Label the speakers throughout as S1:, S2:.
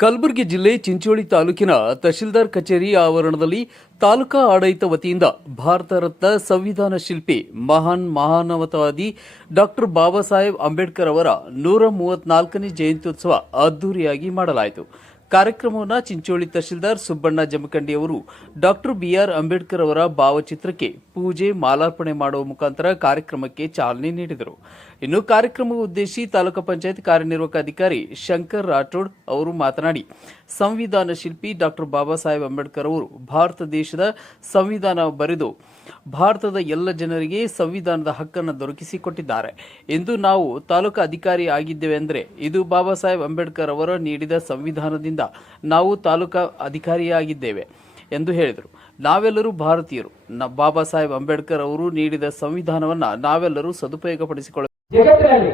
S1: ಕಲಬುರಗಿ ಜಿಲ್ಲೆ ಚಿಂಚೋಳಿ ತಾಲೂಕಿನ ತಹಶೀಲ್ದಾರ್ ಕಚೇರಿ ಆವರಣದಲ್ಲಿ ತಾಲೂಕಾ ಆಡಳಿತ ವತಿಯಿಂದ ಭಾರತ ರತ್ನ ಸಂವಿಧಾನ ಶಿಲ್ಪಿ ಮಹಾನ್ ಮಹಾನವತವಾದಿ ಡಾಕ್ಟರ್ ಬಾಬಾ ಸಾಹೇಬ್ ಅಂಬೇಡ್ಕರ್ ಅವರ ನೂರ ಮೂವತ್ನಾಲ್ಕನೇ ಜಯಂತ್ಯುತ್ಸವ ಅದ್ದೂರಿಯಾಗಿ ಮಾಡಲಾಯಿತು. ಕಾರ್ಯಕ್ರಮವನ್ನು ಚಿಂಚೋಳಿ ತಹಶೀಲ್ದಾರ್ ಸುಬ್ಬಣ್ಣ ಜಮಖಂಡಿ ಅವರು ಡಾಕ್ಟರ್ ಬಿಆರ್ ಅಂಬೇಡ್ಕರ್ ಅವರ ಭಾವಚಿತ್ರಕ್ಕೆ ಪೂಜೆ ಮಾಲಾರ್ಪಣೆ ಮಾಡುವ ಮುಖಾಂತರ ಕಾರ್ಯಕ್ರಮಕ್ಕೆ ಚಾಲನೆ ನೀಡಿದರು. ಇನ್ನು ಕಾರ್ಯಕ್ರಮ ಉದ್ದೇಶಿ ತಾಲೂಕು ಪಂಚಾಯತ್ ಕಾರ್ಯನಿರ್ವಾಹಕ ಅಧಿಕಾರಿ ಶಂಕರ್ ರಾಠೋಡ್ ಅವರು ಮಾತನಾಡಿ, ಸಂವಿಧಾನ ಶಿಲ್ಪಿ ಡಾಕ್ಟರ್ ಬಾಬಾ ಸಾಹೇಬ್ ಅಂಬೇಡ್ಕರ್ ಅವರು ಭಾರತ ದೇಶದ ಸಂವಿಧಾನ ಬರೆದು ಭಾರತದ ಎಲ್ಲ ಜನರಿಗೆ ಸಂವಿಧಾನದ ಹಕ್ಕನ್ನು ದೊರಕಿಸಿಕೊಟ್ಟಿದ್ದಾರೆ. ಎಂದು ನಾವು ತಾಲೂಕು ಅಧಿಕಾರಿ ಆಗಿದ್ದೇವೆ ಅಂದರೆ ಇದು ಬಾಬಾ ಸಾಹೇಬ್ ಅಂಬೇಡ್ಕರ್ ಅವರು ನೀಡಿದ ಸಂವಿಧಾನದಿಂದ ನಾವು ತಾಲೂಕಾ ಅಧಿಕಾರಿಯಾಗಿದ್ದೇವೆ ಎಂದು ಹೇಳಿದರು. ನಾವೆಲ್ಲರೂ ಭಾರತೀಯರು. ಬಾಬಾ ಸಾಹೇಬ್ ಅಂಬೇಡ್ಕರ್ ಅವರು ನೀಡಿದ ಸಂವಿಧಾನವನ್ನು ನಾವೆಲ್ಲರೂ ಸದುಪಯೋಗಪಡಿಸಿಕೊಳ್ಳ
S2: ಜಗತ್ತಿನಲ್ಲಿ,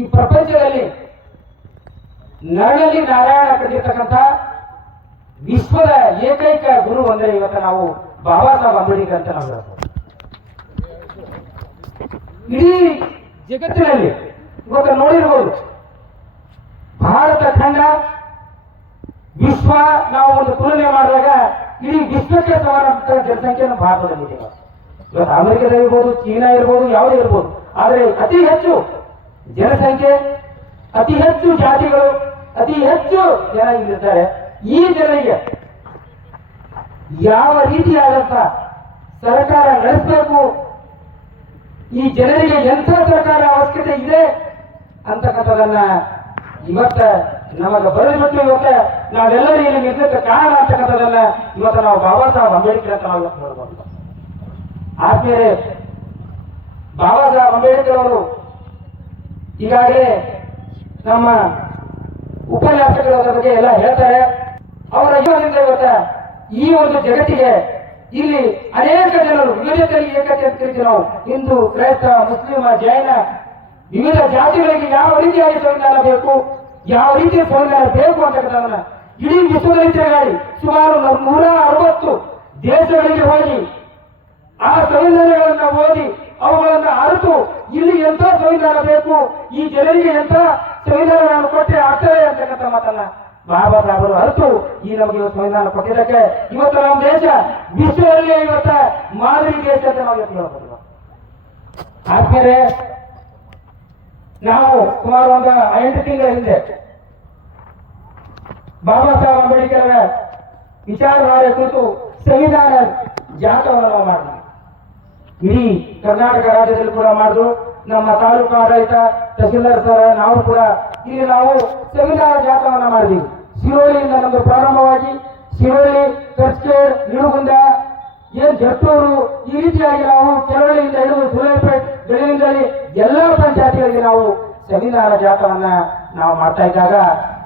S2: ಈ ಪ್ರಪಂಚದಲ್ಲಿ ನರಳಲ್ಲಿ ನಾರಾಯಣ ಕಟ್ಟಿರ್ತಕ್ಕಂಥ ವಿಶ್ವದ ಏಕೈಕ ಗುರು ಅಂದರೆ ಇವತ್ತು ನಾವು ಬಾಬಾ ಸಾಹೇಬ್ ಅಂಬೇಡ್ಕರ್ ಅಂತ ನಾವು ಇಡೀ ಜಗತ್ತಿನಲ್ಲಿ ಇವತ್ತು ನೋಡಿರ್ಬೋದು, ಭಾರತ ಖಂಡ, ವಿಶ್ವ ನಾವು ಒಂದು ತುಲನೆ ಮಾಡಿದಾಗ ಇಡೀ ವಿಶ್ವಕ್ಕೆ ಸಮಾನಂತ ಜನಸಂಖ್ಯೆಯನ್ನು ಭಾರತದಲ್ಲಿದೆ ಇವತ್ತು. ಇವತ್ತು ಅಮೆರಿಕದ ಇರ್ಬೋದು, ಚೀನಾ ಇರ್ಬೋದು, ಯಾವುದೇ ಇರ್ಬೋದು, ಆದರೆ ಅತಿ ಹೆಚ್ಚು ಜನಸಂಖ್ಯೆ, ಅತಿ ಹೆಚ್ಚು ಜಾತಿಗಳು, ಅತಿ ಹೆಚ್ಚು ಜನ ಇಲ್ಲಿರ್ತಾರೆ ಈ ಜನರಿಗೆ ಯಾವ ರೀತಿಯಾದಂತ ಸರ್ಕಾರ ನಡೆಸಬೇಕು? ಈ ಜನರಿಗೆ ಎಂಥ ಸರ್ಕಾರ ಅವಶ್ಯಕತೆ ಇದೆ ಅಂತಕ್ಕಂಥದನ್ನ ಇವತ್ತ ನಮಗ ಬರೆದ್ಬಿಟ್ಟು ಇವತ್ತ ನಾವೆಲ್ಲರೂ ಇಲ್ಲಿ ನಿಂತಕ್ಕೆ ಕಾರಣ ಅಂತಕ್ಕಂಥದನ್ನ ಇವತ್ತು ನಾವು ಬಾಬಾ ಸಾಹೇಬ್ ಅಂಬೇಡ್ಕರ್ ಅಂತ ನಾವು ನೋಡ್ಬೋದು. ಆದ್ಮೇಲೆ ಬಾಬಾ ಸಾಹೇಬ್ ಅಂಬೇಡ್ಕರ್ ಅವರು ಈಗಾಗಲೇ ನಮ್ಮ ಉಪನ್ಯಾಸಗಳ ಬಗ್ಗೆ ಎಲ್ಲ ಹೇಳ್ತಾರೆ. ಅವರ ಜೀವನದಿಂದ ಇವತ್ತ ಈ ಒಂದು ಜಗತ್ತಿಗೆ ಇಲ್ಲಿ ಅನೇಕ ಜನರು ವಿವಿಧತೆಯಲ್ಲಿ ಏಕತೆ ಅಂತ ಕರಿತೀವಿ ನಾವು. ಹಿಂದೂ, ಕ್ರೈಸ್ತ, ಮುಸ್ಲಿಮ, ಜೈನ, ವಿವಿಧ ಜಾತಿಗಳಿಗೆ ಯಾವ ರೀತಿಯಾಗಿ ಸಂವಿಧಾನ ಬೇಕು, ಯಾವ ರೀತಿಯ ಸಂವಿಧಾನ ಬೇಕು ಅಂತಕ್ಕಂಥದನ್ನ ಇಡೀ ವಿಶ್ವದಲ್ಲಿ ತಿರುಗಾಡಿ ಸುಮಾರು ನೂರ ಅರವತ್ತು ದೇಶಗಳಿಗೆ ಹೋಗಿ ಆ ಸಂವಿಧಾನಗಳನ್ನ ಓದಿ ಅವುಗಳನ್ನ ಅರಿತು ಇಲ್ಲಿ ಎಂಥ ಸಂವಿಧಾನ ಬೇಕು, ಈ ಜನರಿಗೆ ಎಂಥ ಸಂವಿಧಾನಗಳನ್ನು ಕೊಟ್ಟರೆ ಆಗ್ತದೆ ಅಂತಕ್ಕಂಥ ಮಾತನ್ನ ಬಾಬಾ ಸಾಹೇಬರು ಅರಿತು ಈ ನಮಗೆ ಇವತ್ತು ಸಂವಿಧಾನ ಕೊಟ್ಟಿದ್ದಕ್ಕೆ. ಇವತ್ತು ನಮ್ಮ ದೇಶ ವಿಶ್ವದಲ್ಲಿ ಇವತ್ತ ಮಾದರಿ ದೇಶ ಅಂತ ನಾವು ಇವತ್ತು ಹೇಳ್ಬೋದು ಆದ್ಮೇಲೆ ನಾವು ಸುಮಾರು ಒಂದು ಎಂಟು ತಿಂಗಳ ಹಿಂದೆ ಬಾಬಾ ಸಾಹೇಬ್ ಅಂಬೇಡ್ಕರ್ ವಿಚಾರಧಾರೆ ಕುರಿತು ಸಂವಿಧಾನ ಜಾಥವನ್ನು ನಾವು ಮಾಡಿದ್ವಿ. ಇಡೀ ಕರ್ನಾಟಕ ರಾಜ್ಯದಲ್ಲಿ ಕೂಡ ಮಾಡಿದ್ರು. ನಮ್ಮ ತಾಲೂಕು ಆಡಳಿತ ತಹಸೀಲ್ದಾರ್ ಸರ್, ನಾವು ಕೂಡ ಇಲ್ಲಿ ನಾವು ಸಂವಿಧಾನ ಜಾಥವನ್ನು ಮಾಡಿದ್ವಿ. ಶಿರೋಳಿಯಿಂದ ನಮ್ದು ಪ್ರಾರಂಭವಾಗಿ ಶಿರೋಳಿ, ಕರ್ಸ್ಕೇಡ್ ನಿಡುಗುಂದ ಏನ್ ಜಟ್ಟೂರು, ಈ ರೀತಿಯಾಗಿ ನಾವು ಕೆರಳಿಯಿಂದ ಹಿಡಿದು ಸುಲೇಪೇಟ್ ಗಡಿಯಿಂದಲಿ ಎಲ್ಲಾ ಪಂಚಾಯತಿಗಳಿಗೆ ನಾವು ಸಂವಿಧಾನ ಜಾಥವನ್ನ ನಾವು ಮಾಡ್ತಾ ಇದ್ದಾಗ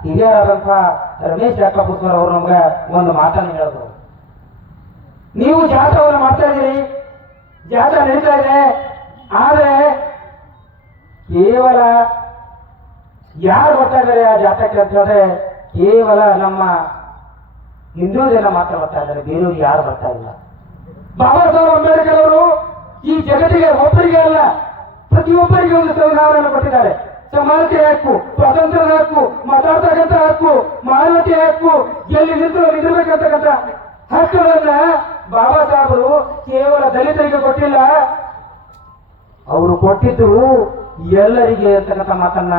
S2: ಹಿರಿಯರಾದಂತಹ ರಮೇಶ್ ಜಾಕಪುರ್ ಅವರು ನಮ್ಗೆ ಒಂದು ಮಾತನ್ನು ಹೇಳಿದ್ರು. ನೀವು ಜಾಥವನ್ನು ಮಾಡ್ತಾ ಇದ್ದೀರಿ, ಜಾಥಾ ನಡೀತಾ ಇದೆ, ಆದ್ರೆ ಕೇವಲ ಯಾರು ಬರ್ತಾ ಇದ್ದಾರೆ ಆ ಜಾಥಾಕ್ಕೆ ಅಂತ ಹೇಳಿದ್ರೆ ಕೇವಲ ನಮ್ಮ ಹಿಂದೂ ಜನ ಮಾತ್ರ ಬರ್ತಾ ಇದ್ದಾರೆ ಬೇರೆಯವರು ಯಾರು ಬರ್ತಾ ಇಲ್ಲ. ಬಾಬಾ ಸಾಹೇಬ್ ಅಂಬೇಡ್ಕರ್ ಅವರು ಈ ಜಗತ್ತಿಗೆ ಒಬ್ಬರಿಗೆ ಅಲ್ಲ, ಪ್ರತಿಯೊಬ್ಬರಿಗೆ ಒಂದು ಸಂವಿಧಾನವನ್ನು ಕೊಟ್ಟಿದ್ದಾರೆ. ಸಮಾನತೆ ಹಕ್ಕು, ಸ್ವಾತಂತ್ರ್ಯದ ಹಕ್ಕು, ಮಾತಾಡ್ತಕ್ಕಂಥ ಹಕ್ಕು ಮಾನವತೆ ಹಕ್ಕು, ಎಲ್ಲಿ ನಿಂತು ನಿಂದಿರ್ಬೇಕಂತಕ್ಕಂಥ ಹಕ್ಕುಗಳನ್ನ ಬಾಬಾ ಸಾಹೇಬರು ಕೇವಲ ದಲಿತರಿಗೆ ಕೊಟ್ಟಿಲ್ಲ. ಅವರು ಕೊಟ್ಟಿದ್ದು ಎಲ್ಲರಿಗೆ ಅಂತಕ್ಕಂಥ ಮಾತನ್ನ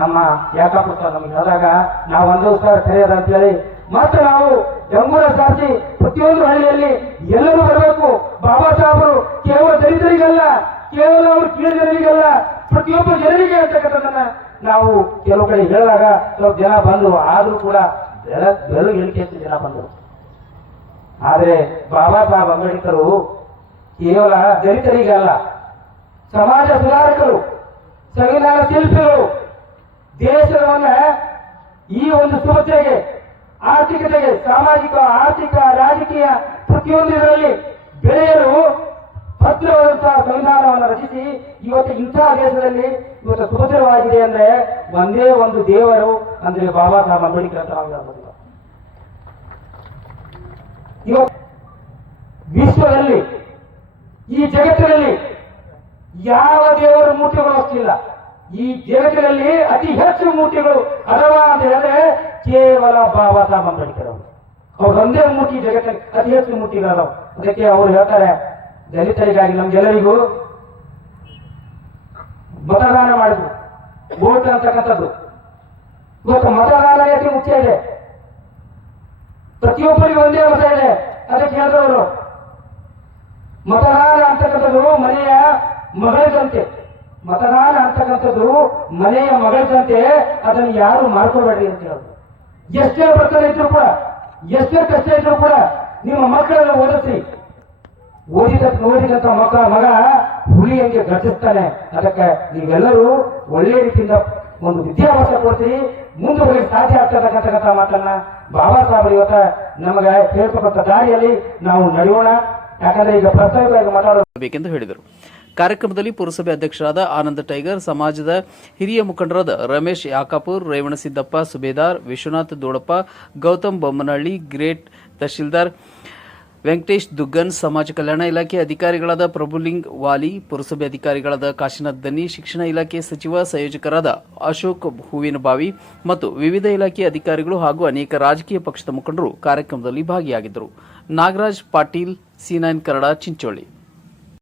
S2: ನಮ್ಮ ಯಾಕಪ್ಪ ನಮಗೆ ಹೇಳಿದಾಗ ನಾವು ಒಂದು ಸರ್ ಕರೆಯದ ಅಂತೇಳಿ ಮತ್ತೆ ನಾವು ಜಂಬೂರ ಸಾರಿಸಿ ಪ್ರತಿಯೊಂದು ಹಳ್ಳಿಯಲ್ಲಿ ಎಲ್ಲರೂ ಬರಬೇಕು. ಬಾಬಾ ಸಾಹೇಬರು ಕೇವಲ ದಲಿತರಿಗಲ್ಲ, ಕೇವಲ ಅವರು ಕೀಳರಿಗಲ್ಲ ಪ್ರತಿಯೊಬ್ಬ ಜನರಿಗೆ ಅಂತಕ್ಕಂಥದ್ದನ್ನ ನಾವು ಕೆಲವು ಕಡೆ ಹೇಳಿದಾಗ ಕೆಲವು ಜನ ಬಂದರು. ಆದರೂ ಕೂಡ ಹೇಳಿಕೆ ಅಂತ ಜನ ಬಂದರು. ಆದರೆ ಬಾಬಾ ಸಾಹೇಬ್ ಅಂಬೇಡ್ಕರು ಕೇವಲ ದಲಿತರಿಗಲ್ಲ ಸಮಾಜ ಸುಧಾರಕರು, ಸಂವಿಧಾನ ಶಿಲ್ಪಿಗಳು ದೇಶವನ್ನ ಈ ಒಂದು ಸುಭದ್ರೆಗೆ ಆರ್ಥಿಕತೆಗೆ, ಸಾಮಾಜಿಕ, ಆರ್ಥಿಕ, ರಾಜಕೀಯ ಪ್ರತಿಯೊಂದು ಇದರಲ್ಲಿ ಬೆಳೆಯಲು ಭದ್ರವಾದಂತಹ ಸಂವಿಧಾನವನ್ನು ರಚಿಸಿ, ಇವತ್ತು ಇಂತಹ ದೇಶದಲ್ಲಿ ಇವತ್ತು ಸುಭದ್ರವಾಗಿದೆ ಅಂದ್ರೆ ಒಂದೇ ಒಂದು ದೇವರು ಅಂದ್ರೆ ಬಾಬಾ ಸಾಹೇಬ್ ಅಂಬೇಡ್ಕರ್ ಅಂತ ಇವತ್ತು ವಿಶ್ವದಲ್ಲಿ, ಈ ಜಗತ್ತಿನಲ್ಲಿ ಯಾವ ದೇವರು ಮೂರ್ತಿಗೊಳಿಸ್ತಿಲ್ಲ ಈ ಜಗತ್ತಿನಲ್ಲಿ ಅತಿ ಹೆಚ್ಚು ಮೂರ್ತಿಗಳು ಅಥವಾ ಅಂತ ಹೇಳಿದ್ರೆ ಕೇವಲ ಬಾಬಾ ಸಾಹೇಬ್ ಅಂಬೇಡ್ಕರ್ ಅವರು. ಅವ್ರು ಒಂದೇ ಮೂರ್ತಿ ಜಗತ್ತಿನ ಅತಿ ಹೆಚ್ಚು ಮೂರ್ತಿಗಳ ಅದಕ್ಕೆ ಅವರು ಹೇಳ್ತಾರೆ, ದಲಿತರಿಗಾಗಿ ನಮ್ಗೆಲ್ಲರಿಗೂ ಮತದಾನ ಮಾಡಿದ್ರು. ವೋಟ್ ಅಂತಕ್ಕಂಥದ್ದು. ಇವತ್ತು ಮತದಾನ ಅತಿ ಮುಖ್ಯ ಇದೆ. ಪ್ರತಿಯೊಬ್ಬರಿಗೂ ಒಂದೇ ಮತ ಇದೆ. ಅದಕ್ಕೆ ಹೇಳಿದವರು ಮತದಾನ ಅಂತಕ್ಕಂಥದ್ದು ಮನೆಯ ಮಗಳಿದಂತೆ. ಮತದಾನ ಅಂತಕ್ಕಂಥದ್ದು ಮನೆಯ ಮಗಳಂತೆ ಅದನ್ನು ಯಾರು ಮಾಡ್ಕೋಬೇಡ್ರಿ ಅಂತ ಹೇಳೋದು. ಎಷ್ಟೇ ಬರ್ತದೆ ಇದ್ರು ಕೂಡ, ಎಷ್ಟೇ ಕಷ್ಟ ಇದ್ರು ಕೂಡ ನಿಮ್ಮ ಮಕ್ಕಳೆಲ್ಲ ಓದಿಸಿ ಓದಿದ ಓದಿದಂತ ಮಕ್ಕಳ ಮಗ ಹುಲಿಯಂಗೆ ಗರ್ಜಿಸ್ತಾನೆ. ಅದಕ್ಕೆ ನೀವೆಲ್ಲರೂ ಒಳ್ಳೆ ರೀತಿಯಿಂದ ಒಂದು ವಿದ್ಯಾಭ್ಯಾಸ ಕೊಡ್ತೀರಿ. ಮುಂದುವರಿ ಸಾಧ್ಯ ಆಗ್ತಕ್ಕಂಥ ಮಾತನ್ನ ಬಾಬಾ ಸಾಹೇಬರು ಇವತ್ತ ನಮಗೆ ಹೇಳ್ತಕ್ಕಂಥ ದಾರಿಯಲ್ಲಿ ನಾವು ನಡೆಯೋಣ. ಯಾಕಂದ್ರೆ ಈಗ ಪ್ರಸ್ತಾವಿಕವಾಗಿ
S1: ಮಾತಾಡಬೇಕೆಂದು ಹೇಳಿದರು. ಕಾರ್ಯಕ್ರಮದಲ್ಲಿ ಪುರಸಭೆ ಅಧ್ಯಕ್ಷರಾದ ಆನಂದ ಟೈಗರ್, ಸಮಾಜದ ಹಿರಿಯ ಮುಖಂಡರಾದ ರಮೇಶ್ ಯಾಕಾಪುರ್ ರೇವಣಸಿದ್ದಪ್ಪ ಸುಬೇದಾರ್, ವಿಶ್ವನಾಥ್ ದೋಡಪ್ಪ, ಗೌತಮ್ ಬೊಮ್ಮನಹಳ್ಳಿ, ಗ್ರೇಟ್ ತಹಶೀಲ್ದಾರ್ ವೆಂಕಟೇಶ್ ದುಗ್ಗನ್, ಸಮಾಜ ಕಲ್ಯಾಣ ಇಲಾಖೆ ಅಧಿಕಾರಿಗಳಾದ ಪ್ರಭುಲಿಂಗ್ ವಾಲಿ, ಪುರಸಭೆ ಅಧಿಕಾರಿಗಳಾದ ಕಾಶಿನಾಥ್ ದನ್ನಿ ಶಿಕ್ಷಣ ಇಲಾಖೆ ಸಚಿವ, ಸಂಯೋಜಕರಾದ ಅಶೋಕ್ ಹೂವಿನಬಾವಿ ಮತ್ತು ವಿವಿಧ ಇಲಾಖೆ ಅಧಿಕಾರಿಗಳು ಹಾಗೂ ಅನೇಕ ರಾಜಕೀಯ ಪಕ್ಷದ ಮುಖಂಡರು ಕಾರ್ಯಕ್ರಮದಲ್ಲಿ ಭಾಗಿಯಾಗಿದ್ದರು. ನಾಗರಾಜ್ ಪಾಟೀಲ್ ಸಿನಾಯನ್ ಕನ್ನಡ, ಚಿಂಚೋಳಿ.